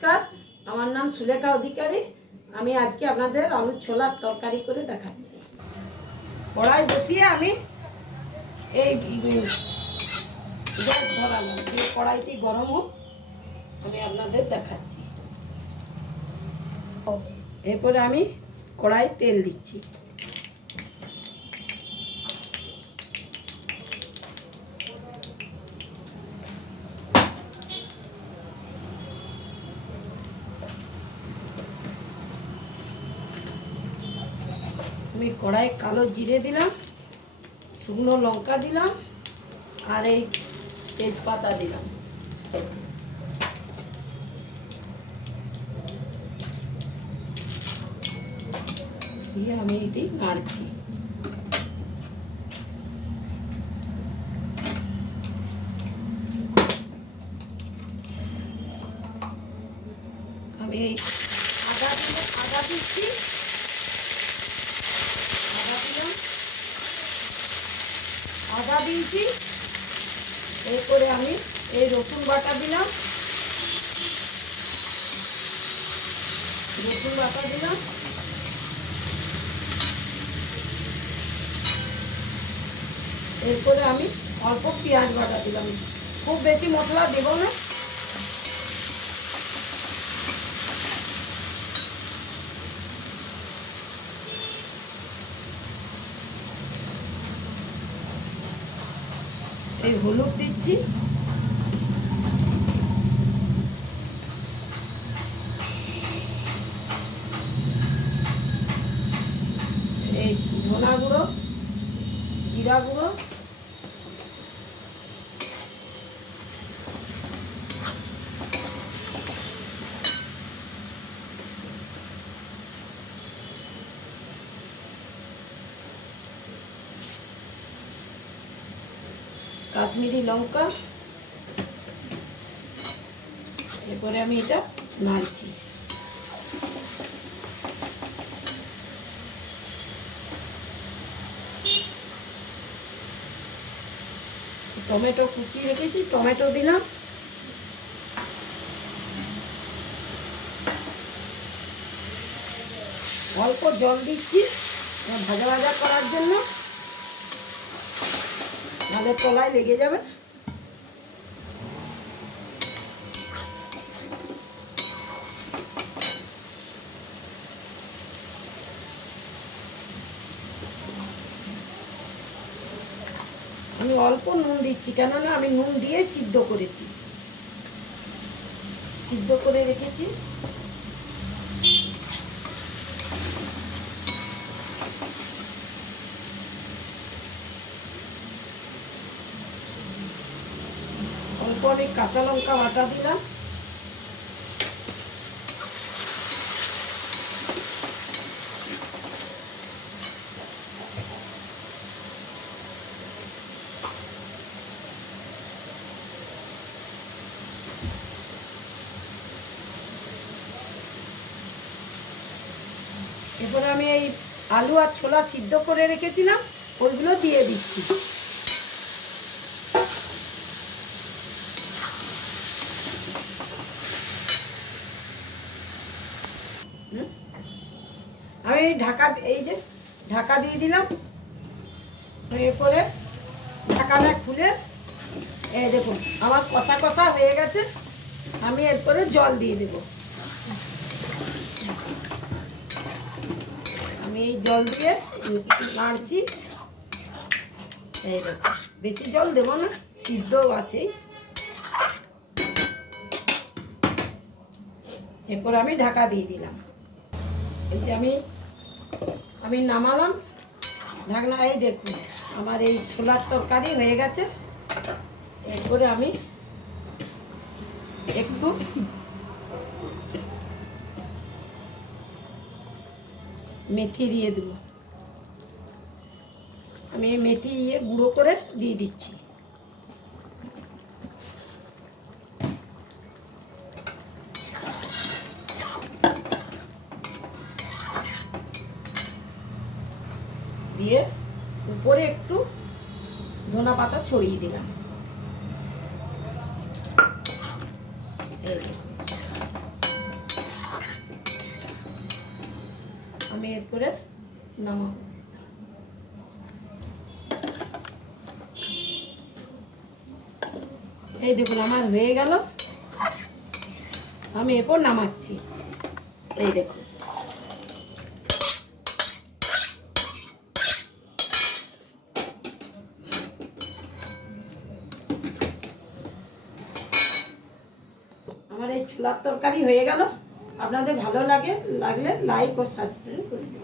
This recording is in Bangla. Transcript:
নমস্কার, আমার নাম সুলেখা অধিকারী। আমি আজকে আপনাদের আলুর ছোলার তরকারি করে দেখাচ্ছি। কড়াই বসিয়ে আমি এই গ্যাস ধরালাম, যে কড়াইটি গরম হোক আমি আপনাদের দেখাচ্ছি। এরপরে আমি কড়াই তেল দিচ্ছি। আমি কড়াই কালো জিরে দিলাম, শুকনো লঙ্কা দিলাম, আর এই তেজপাতা দিলাম। দিয়ে আমি এটি নাড়ছি। আমি এই আদা দিচ্ছি, আদা দিয়েছি। এরপরে আমি এই রসুন বাটা দিলাম, এরপরে আমি অল্প পেঁয়াজ বাটা দিলাম। খুব বেশি মশলা দেব না। এই হলুদ দিচ্ছি, এই ধনা গুঁড়ো, জিরা গুঁড়ো, কাশ্মীরি লঙ্কা। এরপরে আমি এটা নাড়ছি। টমেটো কুচি রেখেছি, টমেটো দিলাম। অল্প জল দিচ্ছি ভাজা ভাজা করার জন্য, নাহলে তলায় লেগে যাবে। আমি অল্প নুন দিচ্ছি, কেননা আমি নুন দিয়ে সিদ্ধ করেছি, সিদ্ধ করে রেখেছি। অল্প অনেক কাঁচা লঙ্কা বাটা দিলাম। এরপরে আমি এই আলু আর ছোলা সিদ্ধ করে রেখেছিলাম, ওইগুলো দিয়ে দিচ্ছি। আমি ঢাকা দিয়ে দিলাম। এরপরে ঢাকাটা খুলে এই দেখুন আমার কষা কষা হয়ে গেছে। আমি এরপরে জল দিয়ে দেব। আমি এই জল দিয়ে নাড়ছি। এই দেখুন, বেশি জল দেব না, সিদ্ধ আছে। এরপর আমি ঢাকা দিয়ে দিলাম। এই যে আমি নামালাম ঢাকনা। এই দেখুন আমার এই ছোলার তরকারি হয়ে গেছে। এরপরে আমি একটু মেথি দিয়ে দেব। আমি এই মেথি গুঁড়ো করে দিয়ে দিচ্ছি। দিয়ে উপরে একটু ধনা পাতা ছড়িয়ে দিলাম। আমি এরপরে নামাবো। এই দেখুন আমার হয়ে গেল, আমি এরপর নামাচ্ছি। এই দেখুন আমার এই ছোলার তরকারি হয়ে গেল। আপনাদের ভালো লাগলে লাইক ও সাবস্ক্রাইব করে দিন।